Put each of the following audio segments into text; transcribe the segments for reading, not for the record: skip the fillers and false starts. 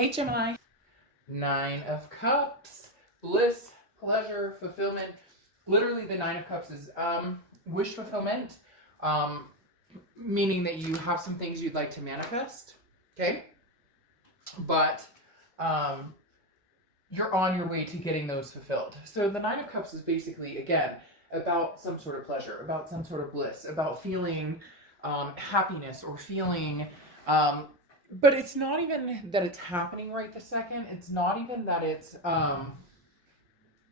Hey Gemini, Nine of Cups, bliss, pleasure, fulfillment. Literally the Nine of Cups is wish fulfillment, meaning that you have some things you'd like to manifest, okay? But you're on your way to getting those fulfilled. So the Nine of Cups is basically, again, about some sort of pleasure, about some sort of bliss, about feeling happiness or feeling... but it's not even that it's happening right this second. It's not even that it's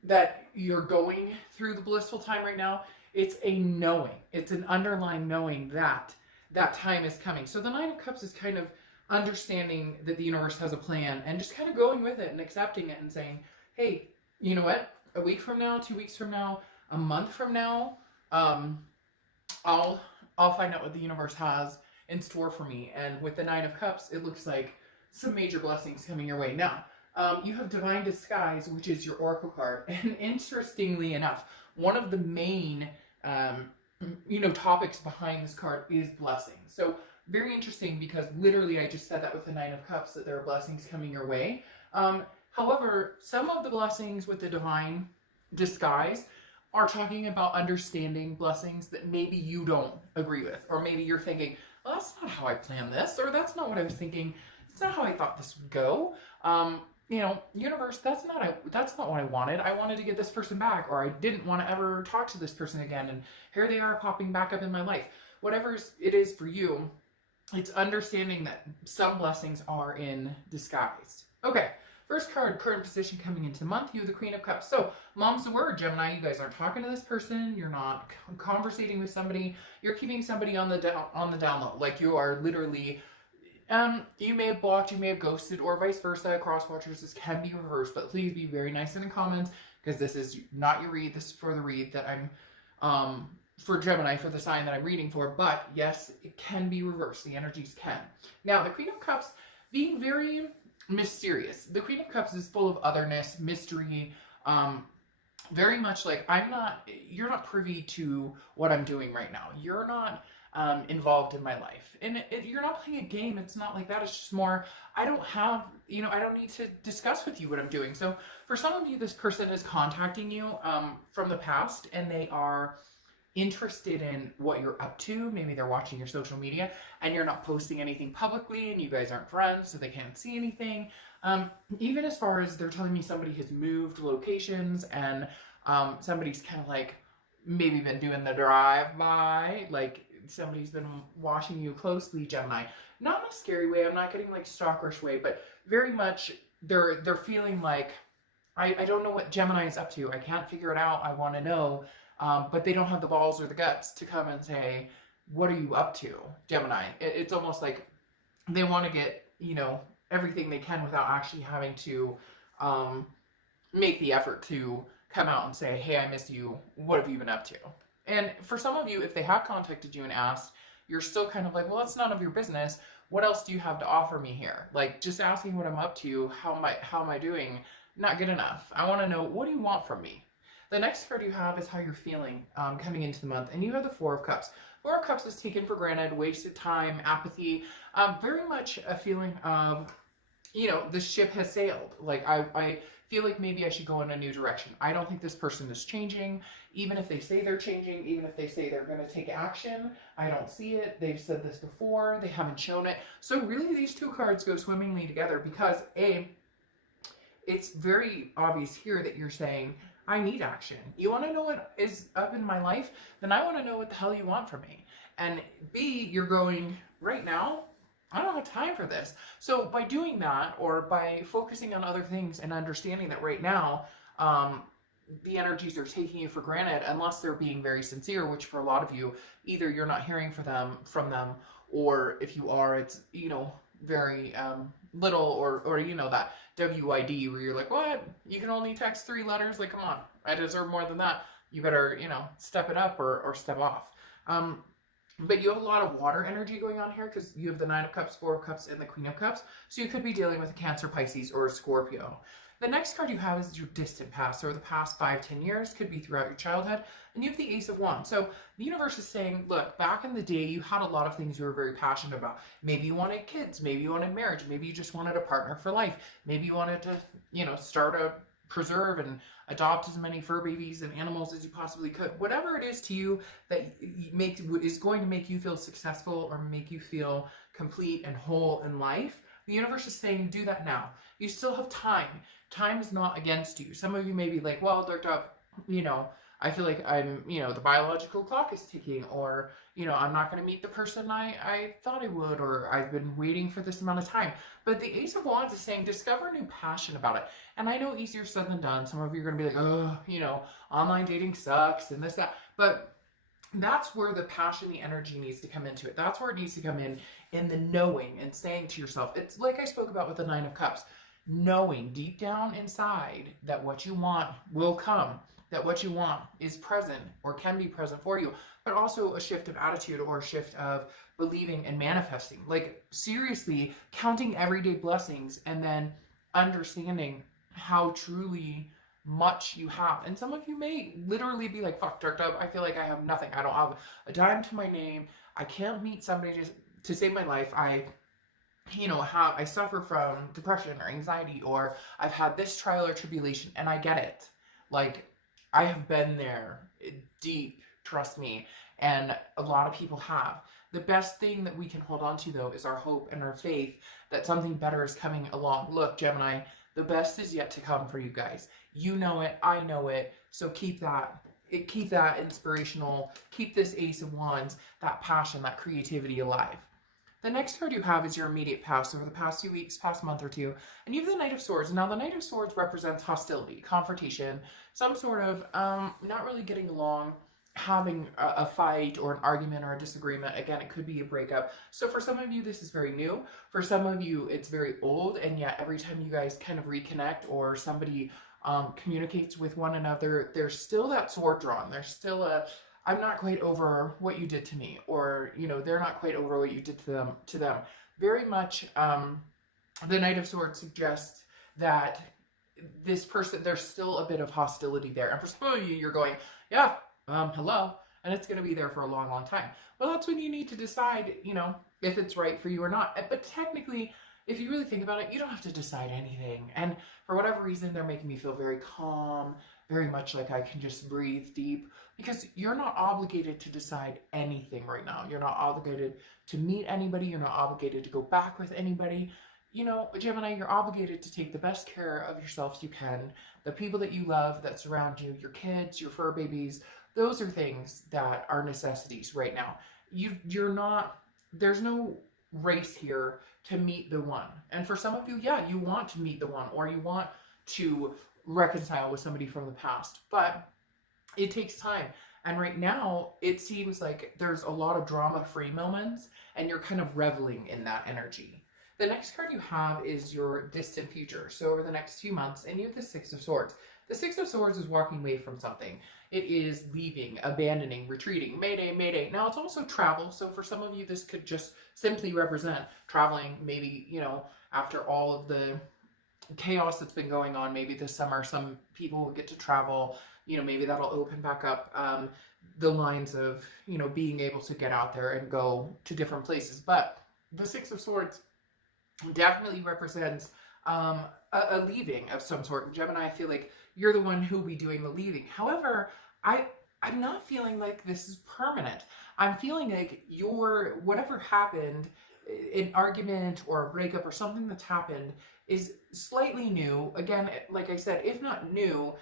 that you're going through the blissful time right now. It's a knowing. It's an underlying knowing that that time is coming. So the Nine of Cups is kind of understanding that the universe has a plan and just kind of going with it and accepting it and saying, hey, you know what? A week from now, 2 weeks from now, a month from now, I'll find out what the universe has in store for me. And with the Nine of Cups, it looks like some major blessings coming your way. Now, you have Divine Disguise, which is your Oracle card. And interestingly enough, one of the main, topics behind this card is blessings. So very interesting because literally I just said that with the Nine of Cups, that there are blessings coming your way. However, some of the blessings with the Divine Disguise are talking about understanding blessings that maybe you don't agree with, or maybe you're thinking, well, that's not how I planned this, or that's not what I was thinking. It's not how I thought this would go. Universe, that's not what I wanted. I wanted to get this person back, or I didn't want to ever talk to this person again, and here they are popping back up in my life. Whatever it is for you, it's understanding that some blessings are in disguise. Okay. First card, current position coming into the month, you have the Queen of Cups. So, mom's the word, Gemini. You guys aren't talking to this person. You're not conversating with somebody. You're keeping somebody on the down low. Like, you are literally, you may have blocked, you may have ghosted, or vice versa. Cross watchers, this can be reversed, but please be very nice in the comments, because this is not your read. This is for the read that I'm, for Gemini, for the sign that I'm reading for. But, yes, it can be reversed. The energies can. Now, the Queen of Cups being very mysterious. The Queen of Cups is full of otherness, mystery, very much like you're not privy to what I'm doing right now. You're not involved in my life. And you're not playing a game. It's not like that. It's just more, I don't need to discuss with you what I'm doing. So for some of you, this person is contacting you from the past, and they are interested in what you're up to. Maybe they're watching your social media and you're not posting anything publicly, and you guys aren't friends, so they can't see anything. Even as far as they're telling me somebody has moved locations, and somebody's kind of like maybe been doing the drive-by, like somebody's been watching you closely, Gemini. Not in a scary way. I'm not getting like stalkerish way, but very much they're feeling like, I don't know what Gemini is up to. I can't figure it out. I want to know. But they don't have the balls or the guts to come and say, what are you up to, Gemini? It's almost like they want to get, everything they can without actually having to make the effort to come out and say, hey, I miss you. What have you been up to? And for some of you, if they have contacted you and asked, you're still kind of like, well, that's none of your business. What else do you have to offer me here? Like, just asking what I'm up to, how am I doing? Not good enough. I want to know, what do you want from me? The next card you have is how you're feeling coming into the month, and you have the Four of Cups. Four of Cups is taken for granted, wasted time, apathy, very much a feeling of, the ship has sailed. Like, I feel like maybe I should go in a new direction. I don't think this person is changing. Even if they say they're changing, even if they say they're going to take action, I don't see it. They've said this before. They haven't shown it. So really these two cards go swimmingly together because, A, it's very obvious here that you're saying, I need action. You want to know what is up in my life? Then I want to know what the hell you want from me. And B, you're going, right now, I don't have time for this. So by doing that, or by focusing on other things and understanding that right now, the energies are taking you for granted, unless they're being very sincere, which for a lot of you, either you're not hearing from them, or if you are, it's, very little, or that WID where you're like, what? You can only text 3 letters? Like, come on, I deserve more than that. You better, step it up or step off. But you have a lot of water energy going on here because you have the Nine of Cups, Four of Cups, and the Queen of Cups. So you could be dealing with a Cancer, Pisces, or a Scorpio. The next card you have is your distant past, or the past 5-10 years, could be throughout your childhood. And you have the Ace of Wands. So the universe is saying, look, back in the day, you had a lot of things you were very passionate about. Maybe you wanted kids, maybe you wanted marriage, maybe you just wanted a partner for life. Maybe you wanted to, start a preserve and adopt as many fur babies and animals as you possibly could. Whatever it is to you that is going to make you feel successful or make you feel complete and whole in life, the universe is saying do that now. You still have time. Time is not against you. Some of you may be like, well, Dr. I feel like I'm, the biological clock is ticking, or, I'm not going to meet the person I thought I would, or I've been waiting for this amount of time. But the Ace of Wands is saying discover a new passion about it. And I know easier said than done. Some of you are going to be like, oh, online dating sucks and this, that. But that's where the passion, the energy needs to come into it. That's where it needs to come in the knowing and saying to yourself. It's like I spoke about with the Nine of Cups. Knowing deep down inside that what you want will come, that what you want is present or can be present for you, but also a shift of attitude or a shift of believing and manifesting. Like seriously, counting everyday blessings and then understanding how truly much you have. And some of you may literally be like, fuck, Dark Dove, I feel like I have nothing. I don't have a dime to my name. I can't meet somebody to save my life. I suffer from depression or anxiety, or I've had this trial or tribulation, and I get it. Like, I have been there deep, trust me, and a lot of people have. The best thing that we can hold on to, though, is our hope and our faith that something better is coming along. Look, Gemini, the best is yet to come for you guys. You know it, I know it, so keep that inspirational, keep this Ace of Wands, that passion, that creativity alive. The next card you have is your immediate past, over the past few weeks, past month or two, and you have the Knight of Swords. Now, the Knight of Swords represents hostility, confrontation, some sort of not really getting along, having a fight or an argument or a disagreement. Again, it could be a breakup. So for some of you, this is very new. For some of you, it's very old, and yet every time you guys kind of reconnect or somebody communicates with one another, there's still that sword drawn. There's still I'm not quite over what you did to me, or, they're not quite over what you did to them. Very much, the Knight of Swords suggests that this person, there's still a bit of hostility there. And for some of you, you're going, yeah, hello, and it's going to be there for a long, long time. Well, that's when you need to decide, if it's right for you or not. But technically, if you really think about it, you don't have to decide anything. And for whatever reason, they're making me feel very calm, very much like I can just breathe deep, because you're not obligated to decide anything right now. You're not obligated to meet anybody. You're not obligated to go back with anybody. Gemini, you're obligated to take the best care of yourself you can. The people that you love, that surround you, your kids, your fur babies, those are things that are necessities right now. You're not, there's no race here to meet the one. And for some of you, yeah, you want to meet the one, or you want to reconcile with somebody from the past, but it takes time. And right now, it seems like there's a lot of drama-free moments, and you're kind of reveling in that energy. The next card you have is your distant future. So over the next few months, and you have the Six of Swords. The Six of Swords is walking away from something. It is leaving, abandoning, retreating, mayday, mayday. Now, it's also travel. So for some of you, this could just simply represent traveling, maybe, after all of the chaos that's been going on, maybe this summer, some people will get to travel, maybe that'll open back up the lines of, being able to get out there and go to different places. But the Six of Swords definitely represents a leaving of some sort. Gemini, I feel like you're the one who'll be doing the leaving. However, I'm not feeling like this is permanent. I'm feeling like whatever happened, an argument or a breakup or something that's happened, is slightly new. Again, like I said, if not new,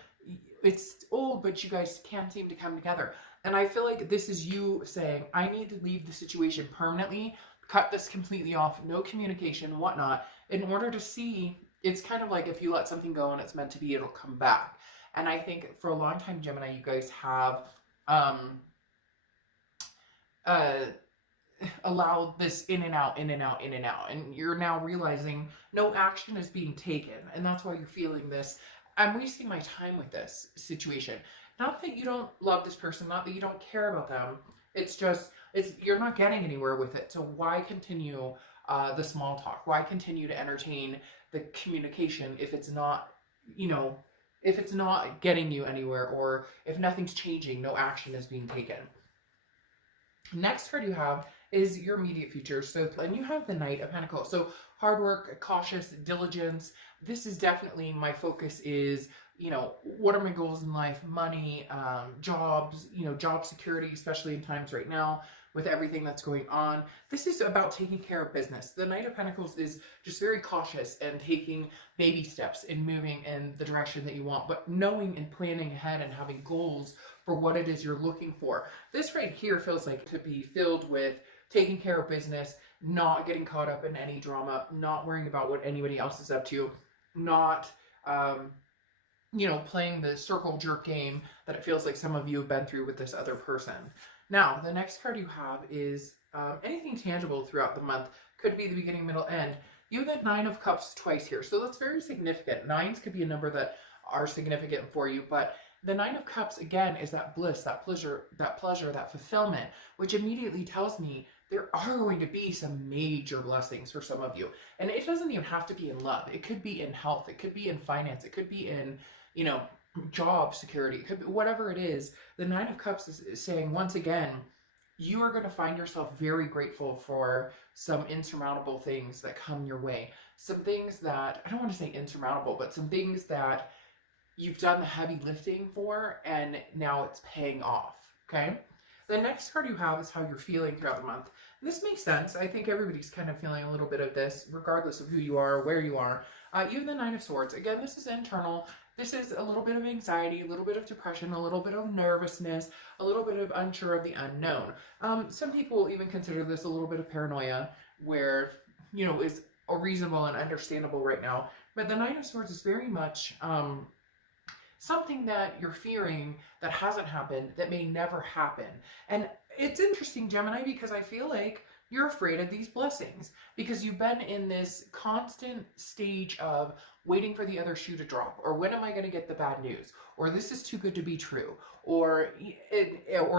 it's old, but you guys can't seem to come together. And I feel like this is you saying, I need to leave the situation permanently, cut this completely off, no communication, whatnot, in order to see. It's kind of like if you let something go and it's meant to be, it'll come back. And I think for a long time, Gemini, you guys have allowed this in and out, in and out, in and out. And you're now realizing no action is being taken. And that's why you're feeling this. I'm wasting my time with this situation. Not that you don't love this person, not that you don't care about them. It's just, you're not getting anywhere with it. So why continue the small talk? Why continue to entertain the communication if it's not you know, if it's not getting you anywhere, or if nothing's changing, no action is being taken. Next card you have is your immediate future. So, and you have the Knight of Pentacles. So hard work, cautious, diligence. This is definitely my focus is, you know, what are my goals in life? Money, jobs, you know, job security, especially in times right now with everything that's going on. This is about taking care of business. The Knight of Pentacles is just very cautious and taking baby steps and moving in the direction that you want, but knowing and planning ahead and having goals for what it is you're looking for. This right here feels like to be filled with taking care of business, not getting caught up in any drama, not worrying about what anybody else is up to, not, you know, playing the circle jerk game that it feels like some of you have been through with this other person. Now, the next card you have is anything tangible throughout the month. Could be the beginning, middle, end. You have the Nine of Cups twice here, so that's very significant. Nines could be a number that are significant for you, but the Nine of Cups, again, is that bliss, that pleasure, that fulfillment, which immediately tells me there are going to be some major blessings for some of you. And it doesn't even have to be in love. It could be in health. It could be in finance. It could be in, you know, job security. It could be whatever it is. The Nine of Cups is saying, once again, you are going to find yourself very grateful for some insurmountable things that come your way. Some things that, I don't want to say insurmountable, but some things that you've done the heavy lifting for, and now it's paying off, okay? The next card you have is how you're feeling throughout the month. And this makes sense. I think everybody's kind of feeling a little bit of this, regardless of who you are, where you are. You have the Nine of Swords. Again, this is internal. This is a little bit of anxiety, a little bit of depression, a little bit of nervousness, a little bit of unsure of the unknown. Some people will even consider this a little bit of paranoia, where, you know, is reasonable and understandable right now. But the Nine of Swords is very much something that you're fearing that hasn't happened, that may never happen. And it's interesting, Gemini, because I feel like you're afraid of these blessings because you've been in this constant stage of waiting for the other shoe to drop, or when am I going to get the bad news, or this is too good to be true, or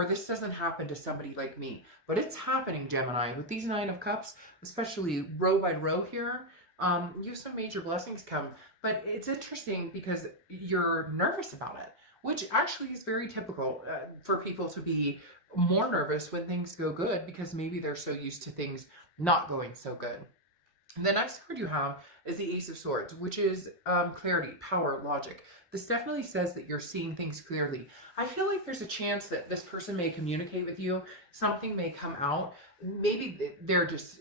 this doesn't happen to somebody like me. But it's happening, Gemini, with these Nine of Cups, especially row by row here. You have some major blessings come, but it's interesting because you're nervous about it, which actually is very typical for people to be more nervous when things go good, because maybe they're so used to things not going so good. The next card you have is the Ace of Swords, which is clarity, power, logic. This definitely says that you're seeing things clearly. I feel like there's a chance that this person may communicate with you. Something may come out. Maybe they're just,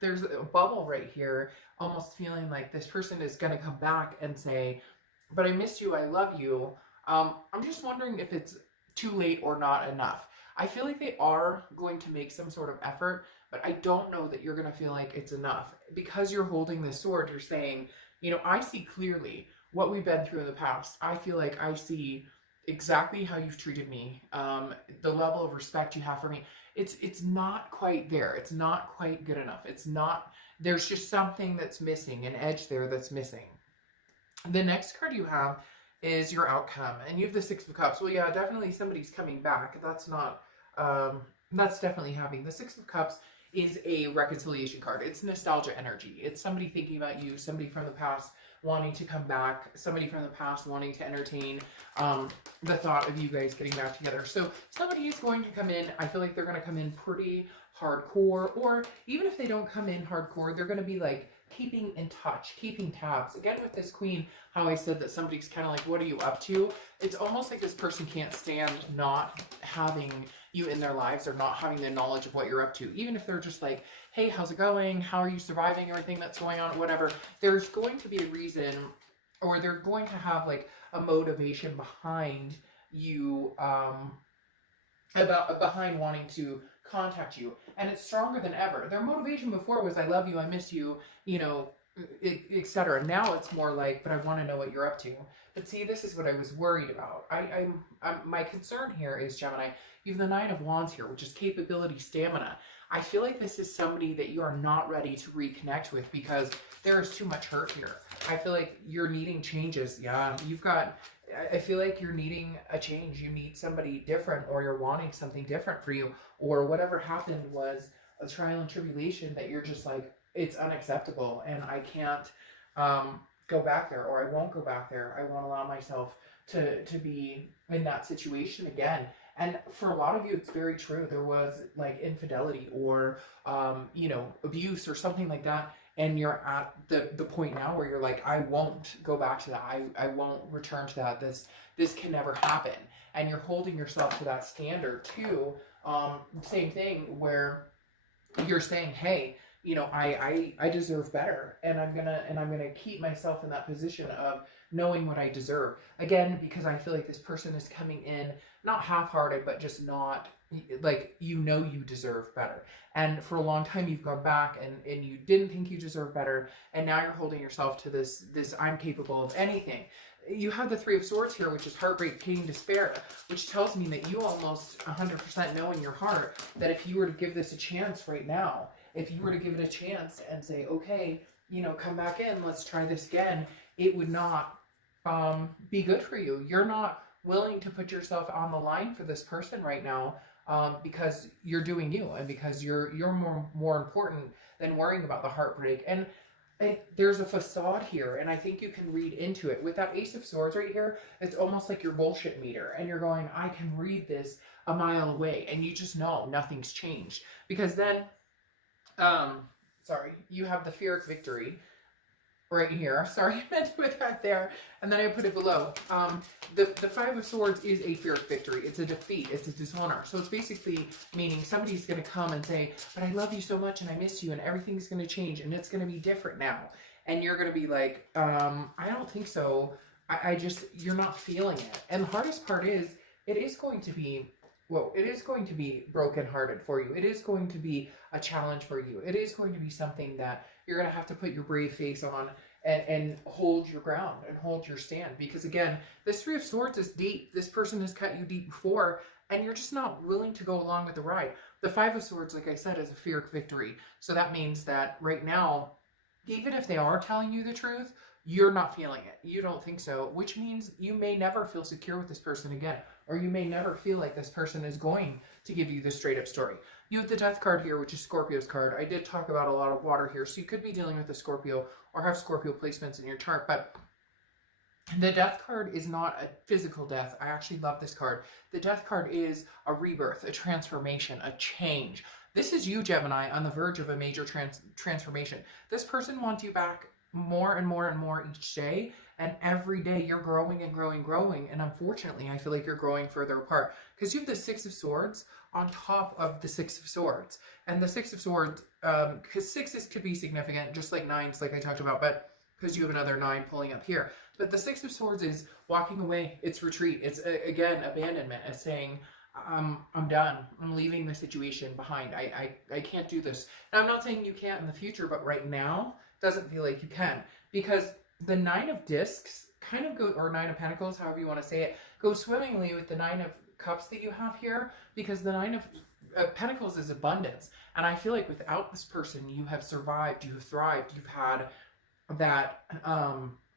there's a bubble right here, almost feeling like this person is going to come back and say, but I miss you, I love you. I'm just wondering if it's too late or not enough. I feel like they are going to make some sort of effort, but I don't know that you're going to feel like it's enough. Because you're holding this sword, you're saying, you know, I see clearly what we've been through in the past. I feel like I see exactly how you've treated me, the level of respect you have for me. It's not quite there. It's not quite good enough. It's not, there's just something that's missing, an edge there that's missing. The next card you have is your outcome, and you have the Six of Cups. Well, yeah, definitely somebody's coming back. That's not, that's definitely happening. The Six of Cups is a reconciliation card. It's nostalgia energy. It's somebody thinking about you, somebody from the past wanting to come back, somebody from the past wanting to entertain the thought of you guys getting back together. So somebody is going to come in. I feel like they're going to come in pretty hardcore, or even if they don't come in hardcore, they're going to be like keeping in touch, keeping tabs. Again, with this Queen, how I said that somebody's kind of like, what are you up to? It's almost like this person can't stand not having you in their lives, or not having the knowledge of what you're up to. Even if they're just like, hey, how's it going? How are you surviving everything that's going on? Whatever. There's going to be a reason, or they're going to have like a motivation behind you, behind wanting to contact you, and it's stronger than ever. Their motivation before was, I love you, I miss you, you know, etc. Now it's more like, but I want to know what you're up to. But see, this is what I was worried about. My concern here is, Gemini, you have the Nine of Wands here, which is capability, stamina. I feel like this is somebody that you are not ready to reconnect with because there is too much hurt here. I feel like you're needing changes. Yeah, I feel like you're needing a change. You need somebody different, or you're wanting something different for you, or whatever happened was a trial and tribulation that you're just like, it's unacceptable and I can't go back there, or I won't go back there. I won't allow myself to be in that situation again. And for a lot of you, it's very true. There was like infidelity or, you know, abuse or something like that. And you're at the point now where you're like, I won't go back to that. I won't return to that. This can never happen. And you're holding yourself to that standard too. Same thing where you're saying, hey, you know, I deserve better, and I'm gonna keep myself in that position of knowing what I deserve. Again, because I feel like this person is coming in not half-hearted, but just not like, you know, you deserve better. And for a long time you've gone back and you didn't think you deserve better, and now you're holding yourself to this I'm capable of anything. You have the Three of Swords here, which is heartbreak, pain, despair, which tells me that you almost 100% know in your heart that if you were to give this a chance right now, if you were to give it a chance and say, okay, you know, come back in, let's try this again, it would not be good for you. You're not willing to put yourself on the line for this person right now, because you're doing you, and because you're more important than worrying about the heartbreak. And there's a facade here, and I think you can read into it. With that Ace of Swords right here, it's almost like your bullshit meter, and you're going, I can read this a mile away, and you just know nothing's changed. Because then, sorry, you have the Fear of Victory right here. Sorry, I meant to put that there, and then I put it below. The Five of Swords is a fear of victory. It's a defeat. It's a dishonor. So it's basically meaning somebody's going to come and say, but I love you so much, and I miss you, and everything's going to change, and it's going to be different now. And you're going to be like, I don't think so. I just, you're not feeling it. And the hardest part is, it is going to be, well, it is going to be brokenhearted for you. It is going to be a challenge for you. It is going to be something that you're going to have to put your brave face on and hold your ground and hold your stand. Because again, this Three of Swords is deep. This person has cut you deep before, and you're just not willing to go along with the ride. The Five of Swords, like I said, is a fear of victory. So that means that right now, even if they are telling you the truth, you're not feeling it. You don't think so, which means you may never feel secure with this person again, or you may never feel like this person is going to give you the straight up story. You have the Death card here, which is Scorpio's card. I did talk about a lot of water here, so you could be dealing with a Scorpio or have Scorpio placements in your chart, but the Death card is not a physical death. I actually love this card. The Death card is a rebirth, a transformation, a change. This is you, Gemini, on the verge of a major transformation. This person wants you back more and more and more each day, and every day you're growing and growing, and unfortunately I feel like you're growing further apart, because you have the Six of Swords on top of the Six of Swords. And the Six of Swords, because sixes could be significant, just like nines, like I talked about, but because you have another 9 pulling up here. But the Six of Swords is walking away. It's retreat. It's, again, abandonment. It's saying, I'm done. I'm leaving the situation behind. I can't do this. Now, I'm not saying you can't in the future, but right now, doesn't feel like you can. Because the Nine of Discs kind of go, or Nine of Pentacles, however you want to say it, goes swimmingly with the Nine of Cups that you have here, because the Nine of Pentacles is abundance. And I feel like without this person, you have survived, you have thrived, you've had that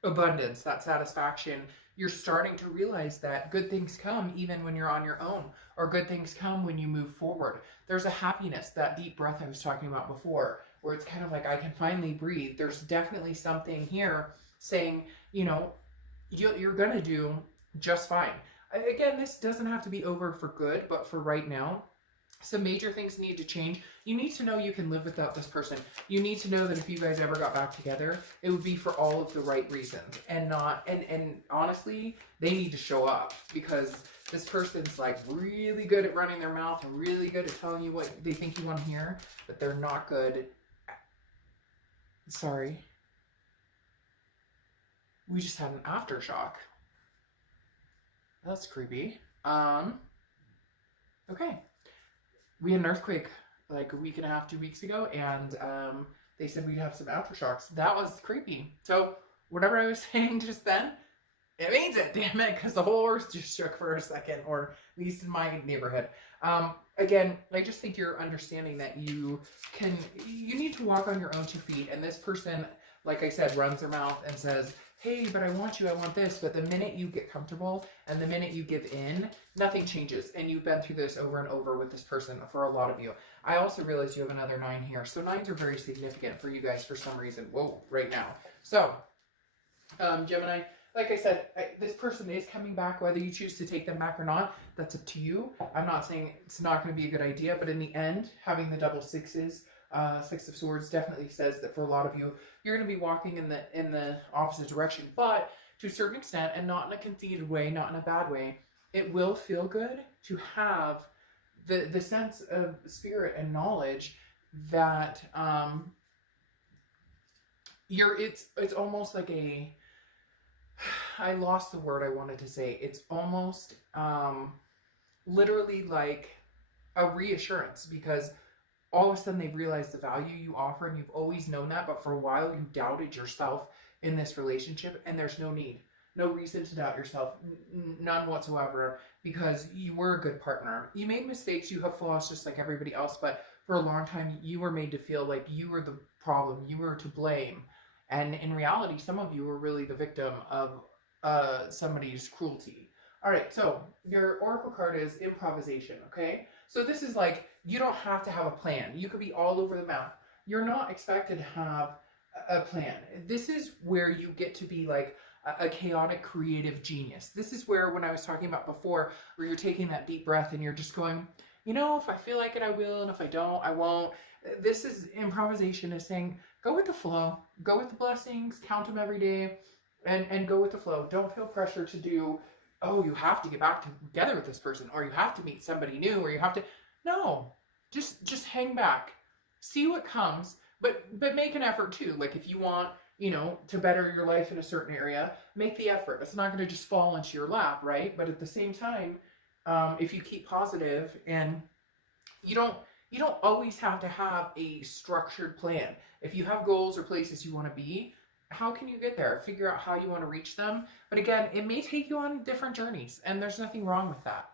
abundance, that satisfaction. You're starting to realize that good things come even when you're on your own, or good things come when you move forward. There's a happiness, that deep breath I was talking about before, where it's kind of like, I can finally breathe. There's definitely something here saying, you know, you're going to do just fine. Again, this doesn't have to be over for good, but for right now, some major things need to change. You need to know you can live without this person. You need to know that if you guys ever got back together, it would be for all of the right reasons, and not, and honestly, they need to show up, because this person's like really good at running their mouth and really good at telling you what they think you want to hear, but they're not good. Sorry. We just had an aftershock. That's creepy. Okay. We had an earthquake like a week and a half, 2 weeks ago, and they said we'd have some aftershocks. That was creepy. So whatever I was saying just then, it means it, damn it, because the whole earth just shook for a second, or at least in my neighborhood. Again, I just think you're understanding that you need to walk on your own 2 feet, and this person, like I said, runs their mouth and says, hey, but I want you, I want this. But the minute you get comfortable and the minute you give in, nothing changes. And you've been through this over and over with this person for a lot of you. I also realize you have another 9 here. So 9s are very significant for you guys for some reason. Whoa, right now. So Gemini, like I said, this person is coming back, whether you choose to take them back or not, that's up to you. I'm not saying it's not going to be a good idea, but in the end, having the double sixes, Six of Swords definitely says that for a lot of you, you're going to be walking in the opposite direction, but to a certain extent, and not in a conceited way, not in a bad way, it will feel good to have the sense of spirit and knowledge that it's almost like a, I lost the word I wanted to say. It's almost literally like a reassurance, because all of a sudden they've realized the value you offer, and you've always known that, but for a while you doubted yourself in this relationship, and there's no need, no reason to doubt yourself, none whatsoever, because you were a good partner. You made mistakes, you have flaws just like everybody else, but for a long time you were made to feel like you were the problem, you were to blame. And in reality, some of you were really the victim of somebody's cruelty. All right, so your oracle card is improvisation, okay? So this is like, you don't have to have a plan. You could be all over the map. You're not expected to have a plan. This is where you get to be like a chaotic creative genius. This is where, when I was talking about before, where you're taking that deep breath and you're just going, you know, if I feel like it, I will, and if I don't, I won't. This is improvisation, is saying, go with the flow, go with the blessings, count them every day, and go with the flow. Don't feel pressure to do, oh, you have to get back together with this person, or you have to meet somebody new, or you have to, no, just hang back, see what comes, but make an effort too. Like if you want, you know, to better your life in a certain area, make the effort. It's not going to just fall into your lap, right? But at the same time, if you keep positive, and you don't always have to have a structured plan. If you have goals or places you want to be, how can you get there? Figure out how you want to reach them. But again, it may take you on different journeys, and there's nothing wrong with that.